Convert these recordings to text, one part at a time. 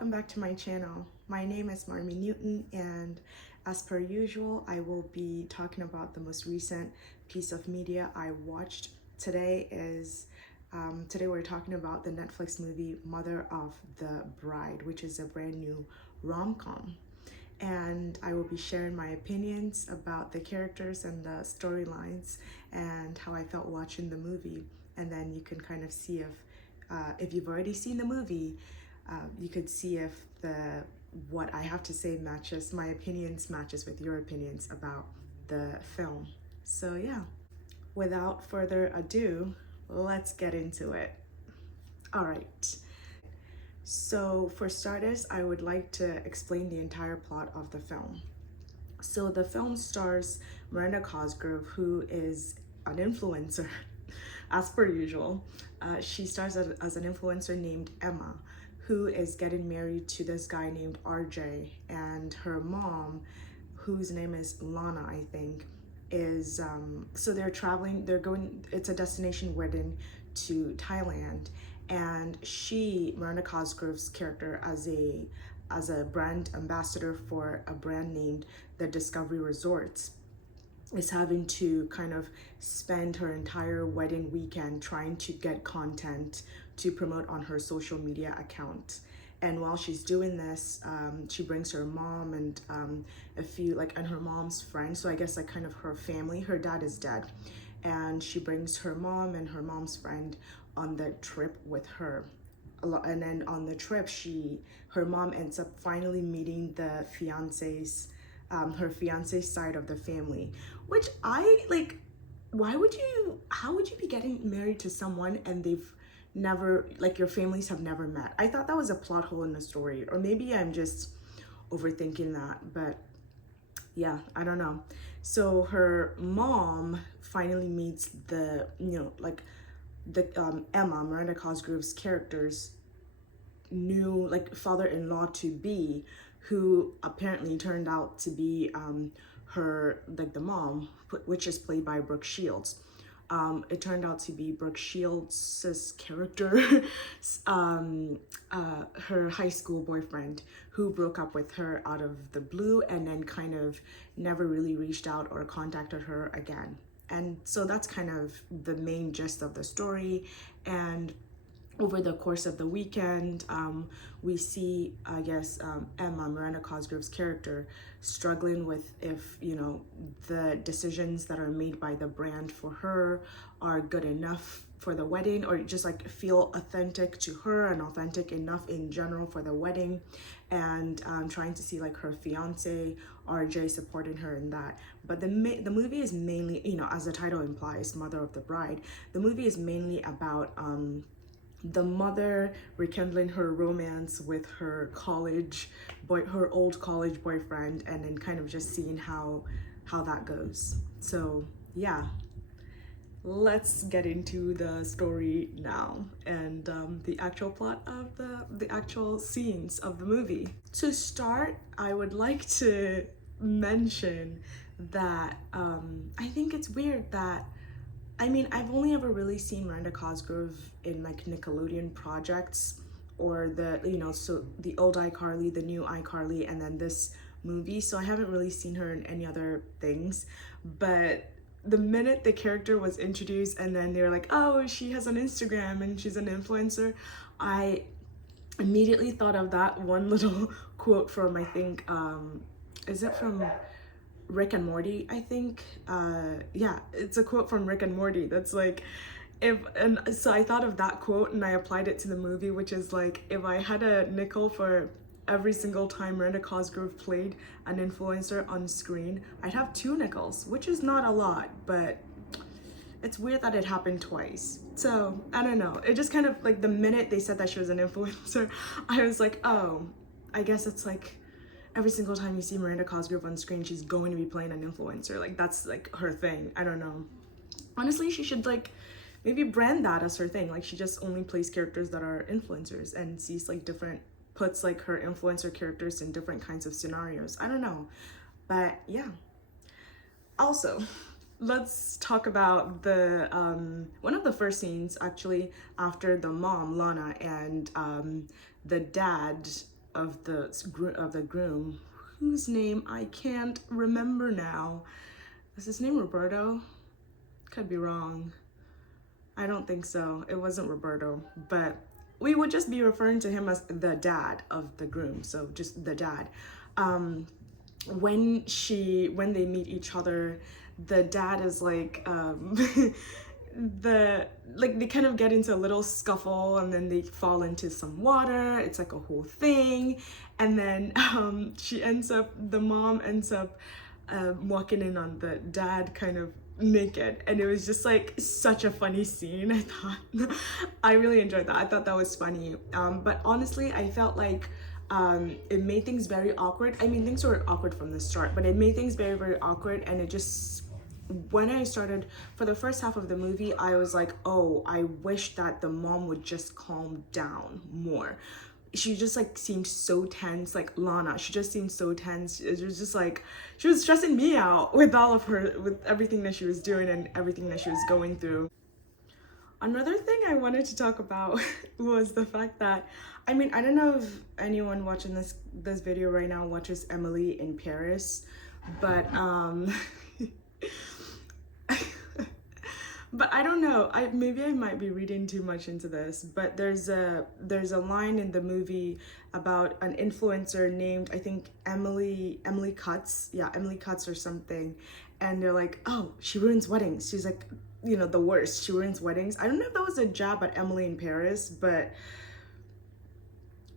welcome back to my channel. My name is Marmie Newton, and as per usual, I will be talking about the most recent piece of media I watched. Today we're talking about the Netflix movie Mother of the Bride, which is a brand new rom-com. And I will be sharing my opinions about the characters and the storylines and how I felt watching the movie. And then you can kind of see if you've already seen the movie, you could see if what I have to say matches, my opinions matches with your opinions about the film. So yeah, without further ado, let's get into it. All right. So for starters, I would like to explain the entire plot of the film. So the film stars Miranda Cosgrove, who is an influencer, as per usual. She stars as an influencer named Emma, who is getting married to this guy named RJ, and her mom, whose name is Lana, I think, is so they're traveling. It's a destination wedding to Thailand, and Miranda Cosgrove's character, as a brand ambassador for a brand named the Discovery Resorts, is having to kind of spend her entire wedding weekend trying to get content to promote on her social media account. And while she's doing this, she brings her mom and and her mom's friends. So I guess like kind of her family. Her dad is dead, and she brings her mom and her mom's friend on the trip with her. And then on the trip, her mom ends up finally meeting the her fiance's side of the family, which I like. How would you be getting married to someone and your families have never met? I thought that was a plot hole in the story, or maybe I'm just overthinking that, but yeah, I don't know. So her mom finally meets Emma, Miranda Cosgrove's character's new father-in-law to be, who apparently turned out to be the mom, which is played by Brooke Shields. It turned out to be Brooke Shields' character, her high school boyfriend, who broke up with her out of the blue and then kind of never really reached out or contacted her again. And so that's kind of the main gist of the story. And over the course of the weekend, we see, Emma, Miranda Cosgrove's character, struggling with if, the decisions that are made by the brand for her are good enough for the wedding, or just feel authentic to her and authentic enough in general for the wedding. And trying to see her fiance RJ supporting her in that. But the movie is mainly, as the title implies, Mother of the Bride, the movie is mainly about the mother rekindling her romance with her old college boyfriend, and then kind of just seeing how that goes. So yeah, let's get into the story now and the actual plot of the actual scenes of the movie. To start, I would like to mention that I think it's weird that I've only ever really seen Miranda Cosgrove in Nickelodeon projects, or the old iCarly, the new iCarly, and then this movie. So I haven't really seen her in any other things. But the minute the character was introduced and then they were like, oh, she has an Instagram and she's an influencer, I immediately thought of that one little quote from, I think, is it from Rick and Morty, I think? Yeah, it's a quote from Rick and Morty that's so I thought of that quote and I applied it to the movie, which is if I had a nickel for every single time Miranda Cosgrove played an influencer on screen, I'd have 2 nickels, which is not a lot, but it's weird that it happened twice. So I don't know, it just kind of the minute they said that she was an influencer, I was like, oh, I guess it's every single time you see Miranda Cosgrove on screen, she's going to be playing an influencer. That's her thing. I don't know. Honestly, she should maybe brand that as her thing. She just only plays characters that are influencers and sees puts her influencer characters in different kinds of scenarios. I don't know. But yeah. Also, let's talk about the one of the first scenes, actually, after the mom, Lana, and the dad the groom, whose name I can't remember now. Is his name Roberto? Could be wrong. I don't think so. It wasn't Roberto, but we would just be referring to him as the dad of the groom. So just the dad. When they meet each other, the dad is like, they kind of get into a little scuffle, and then they fall into some water. It's like a whole thing. And then the mom ends up walking in on the dad kind of naked, and it was just like such a funny scene. I thought I really enjoyed that. I thought that was funny, but honestly I felt like it made things very awkward. I mean, things were awkward from the start, but it made things very, very awkward. And it just, when I started, for the first half of the movie, I was like, oh, I wish that the mom would just calm down more. She just like seemed so tense, like Lana, she just seemed so tense. It was just like, she was stressing me out with with everything that she was doing and everything that she was going through. Another thing I wanted to talk about was the fact that, I mean, I don't know if anyone watching this video right now watches Emily in Paris, but but I don't know, maybe I might be reading too much into this, but there's a line in the movie about an influencer named, I think, Emily Cutts, yeah, Emily Cutts or something, and they're like, oh, she ruins weddings, she's like, you know, the worst, she ruins weddings. I don't know if that was a jab at Emily in Paris, but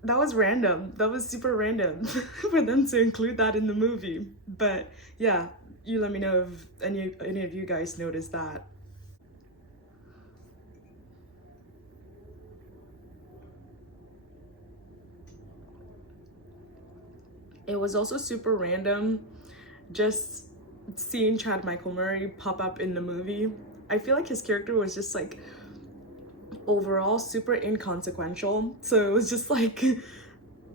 that was random. That was super random for them to include that in the movie. But yeah, you let me know if any of you guys noticed that. It was also super random just seeing Chad Michael Murray pop up in the movie. I feel like his character was just like overall super inconsequential. So it was just like,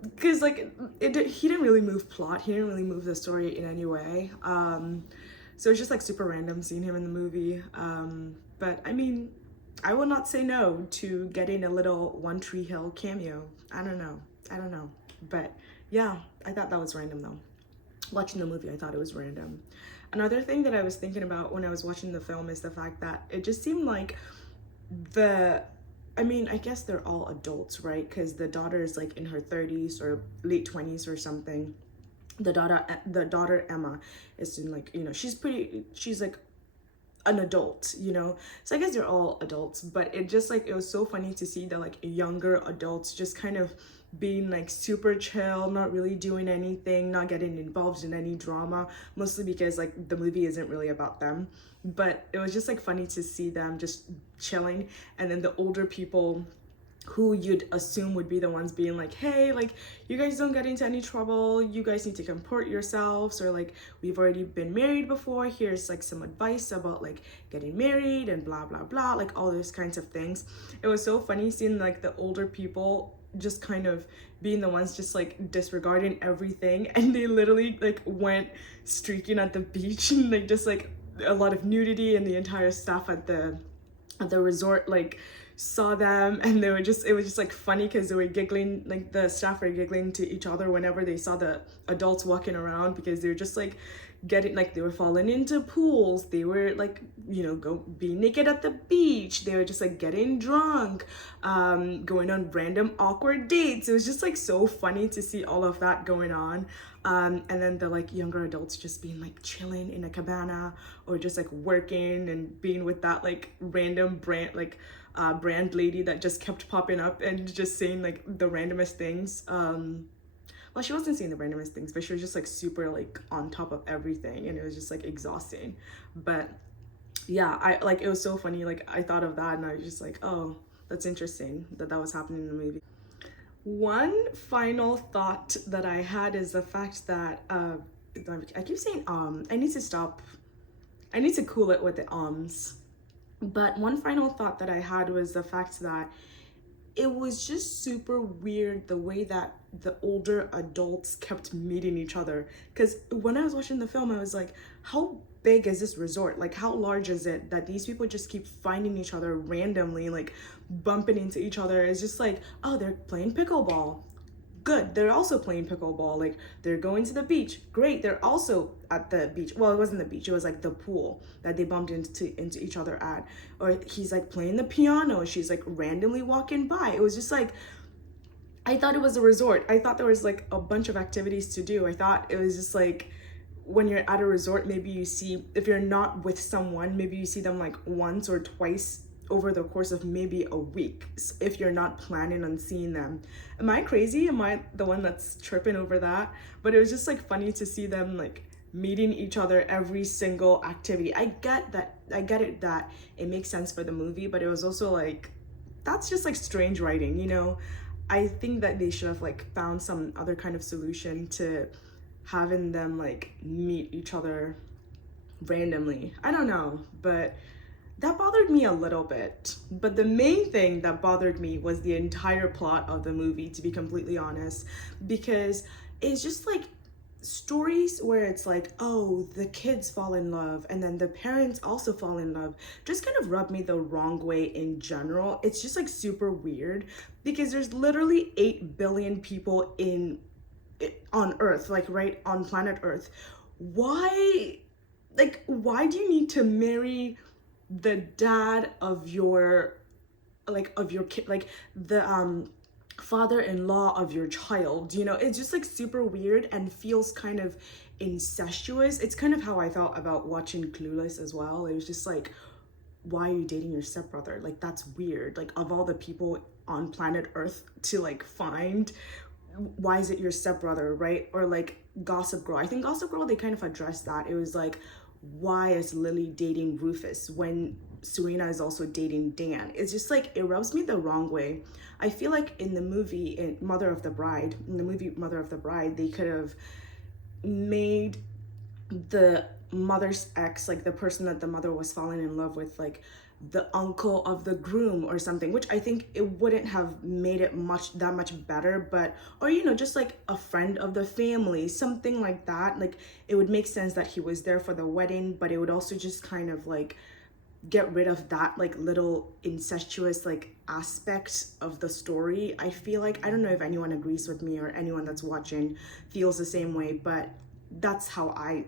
because like he didn't really move plot, he didn't really move the story in any way. So it's just like super random seeing him in the movie. But I mean, I will not say no to getting a little One Tree Hill cameo. I don't know, but yeah, I thought that was random though. Watching the movie, I thought it was random. Another thing that I was thinking about when I was watching the film is the fact that it just seemed like I mean, I guess they're all adults, right? Because the daughter is like in her 30s or late 20s or something. The daughter Emma is in like, you know, she's like an adult, you know, so I guess they're all adults, but it just like, it was so funny to see that like younger adults just kind of being like super chill, not really doing anything, not getting involved in any drama, mostly because like the movie isn't really about them. But it was just like funny to see them just chilling, and then the older people who you'd assume would be the ones being like, hey, like, you guys don't get into any trouble, you guys need to comport yourselves, or like, we've already been married before, here's like some advice about like getting married and blah blah blah, like all those kinds of things. It was so funny seeing like the older people just kind of being the ones just like disregarding everything, and they literally like went streaking at the beach, and like just like a lot of nudity, and the entire staff at the resort like saw them, and it was just like funny because they were giggling, like the staff were giggling to each other whenever they saw the adults walking around, because they were just like getting, like, they were falling into pools, they were like, you know, being naked at the beach, they were just like getting drunk, going on random awkward dates. It was just like so funny to see all of that going on. And then the like younger adults just being like chilling in a cabana, or just like working and being with that like random brand lady that just kept popping up and just saying like the randomest things. Well, she wasn't saying the randomest things, but she was just like super like on top of everything, and it was just like exhausting. But yeah, I like, it was so funny, like I thought of that and I was just like, oh, that's interesting that was happening in the movie. One final thought that I had is the fact that I keep saying I need to stop, I need to cool it with the but one final thought that I had was the fact that it was just super weird the way that the older adults kept meeting each other. Because when I was watching the film, I was like, how big is this resort? Like, how large is it that these people just keep finding each other randomly, like bumping into each other? It's just like, oh, they're playing pickleball. Good, they're also playing pickleball. Like, they're going to the beach, great, they're also at the beach. Well, it wasn't the beach, it was like the pool that they bumped into each other at. Or he's like playing the piano, she's like randomly walking by. It was just like, I thought it was a resort. I thought there was like a bunch of activities to do. I thought it was just like, when you're at a resort, maybe you see, if you're not with someone, maybe you see them like once or twice over the course of maybe a week, if you're not planning on seeing them. Am I crazy? Am I the one that's tripping over that? But it was just like funny to see them like meeting each other every single activity. I get it that it makes sense for the movie, but it was also like, that's just like strange writing, you know? I think that they should have like found some other kind of solution to having them like meet each other randomly. I don't know, but that bothered me a little bit. But the main thing that bothered me was the entire plot of the movie, to be completely honest, because it's just like stories where it's like, oh, the kids fall in love and then the parents also fall in love, just kind of rub me the wrong way in general. It's just like super weird because there's literally 8 billion people on Earth, like right on planet Earth. Why do you need to marry the dad of your kid, like the father-in-law of your child? You know, it's just like super weird and feels kind of incestuous. It's kind of how I felt about watching Clueless as well. It was just like, why are you dating your stepbrother? Like, that's weird. Like, of all the people on planet Earth to like find, why is it your stepbrother, right? Or like Gossip Girl. I think Gossip Girl, they kind of addressed that. It was like, why is Lily dating Rufus when Serena is also dating Dan? It's just like, it rubs me the wrong way. I feel like in the movie Mother of the Bride, they could have made the mother's ex, like the person that the mother was falling in love with, like the uncle of the groom or something, which I think it wouldn't have made it that much better, but, or, you know, just like a friend of the family, something like that. Like, it would make sense that he was there for the wedding, but it would also just kind of like get rid of that like little incestuous like aspect of the story. I feel like, I don't know if anyone agrees with me or anyone that's watching feels the same way, but that's how I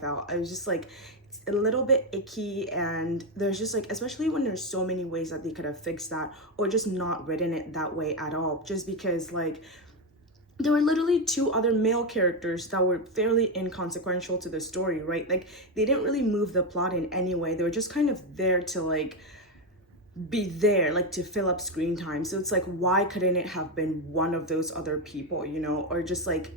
felt. I was just like, it's a little bit icky, and there's just like, especially when there's so many ways that they could have fixed that or just not written it that way at all, just because like there were literally 2 other male characters that were fairly inconsequential to the story, right? Like, they didn't really move the plot in any way. They were just kind of there to like be there, like to fill up screen time. So it's like, why couldn't it have been one of those other people, you know, or just like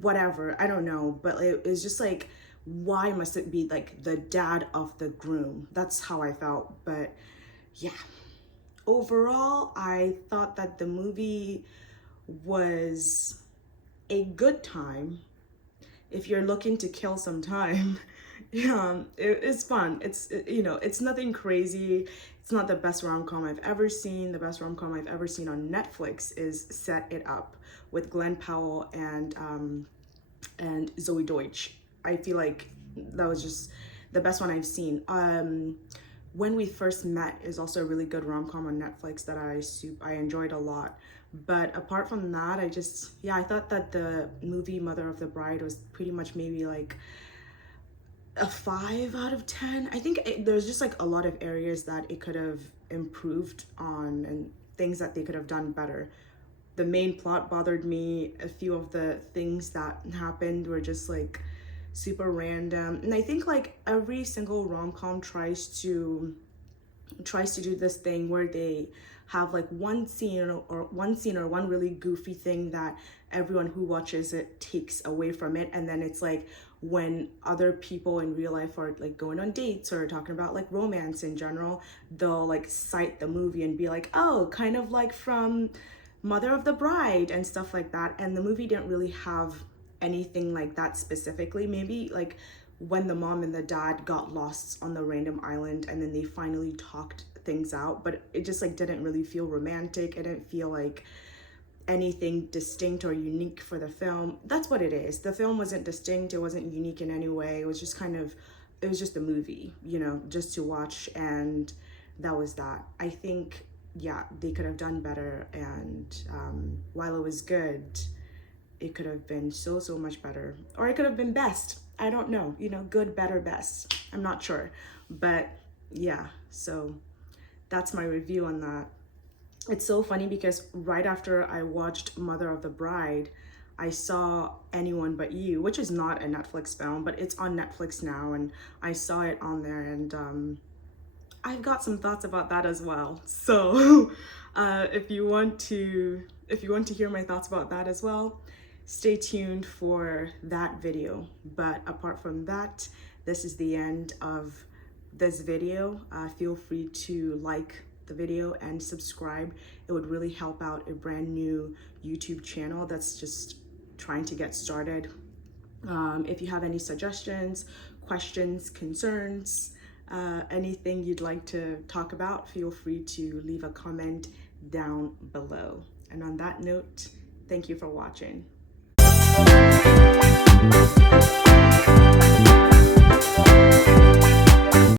whatever, I don't know. But it was just like, why must it be like the dad of the groom? That's how I felt. But yeah, overall, I thought that the movie was a good time if you're looking to kill some time. Yeah, it's fun. You know, it's nothing crazy. It's not the best rom-com I've ever seen. The best rom-com I've ever seen on Netflix is Set It Up with Glenn Powell and Zoe Deutsch. I feel like that was just the best one I've seen. When We First Met is also a really good rom-com on Netflix that I enjoyed a lot. But apart from that, I thought that the movie Mother of the Bride was pretty much maybe like a 5 out of 10. I think there's just like a lot of areas that it could have improved on and things that they could have done better. The main plot bothered me. A few of the things that happened were just like super random. And I think like every single rom-com tries to do this thing where they have like one scene or one really goofy thing that everyone who watches it takes away from it, and then it's like when other people in real life are like going on dates or talking about like romance in general, they'll like cite the movie and be like, oh, kind of like from Mother of the Bride and stuff like that. And the movie didn't really have anything like that specifically. Maybe like when the mom and the dad got lost on the random island and then they finally talked things out, but it just like didn't really feel romantic. It didn't feel like anything distinct or unique for the film. That's what it is. The film wasn't distinct, it wasn't unique in any way. It was just a movie, you know, just to watch, and that was that. I think yeah, they could have done better. And while it was good, it could have been so much better, or it could have been best. I don't know, you know, good, better, best. I'm not sure, but yeah, so that's my review on that. It's so funny because right after I watched Mother of the Bride, I saw Anyone But You, which is not a Netflix film, but it's on Netflix now, and I saw it on there, and I've got some thoughts about that as well. So if you want to hear my thoughts about that as well, stay tuned for that video. But apart from that, this is the end of this video. Feel free to like the video and subscribe. It would really help out a brand new YouTube channel that's just trying to get started. If you have any suggestions, questions, concerns, anything you'd like to talk about, feel free to leave a comment down below. And on that note, thank you for watching.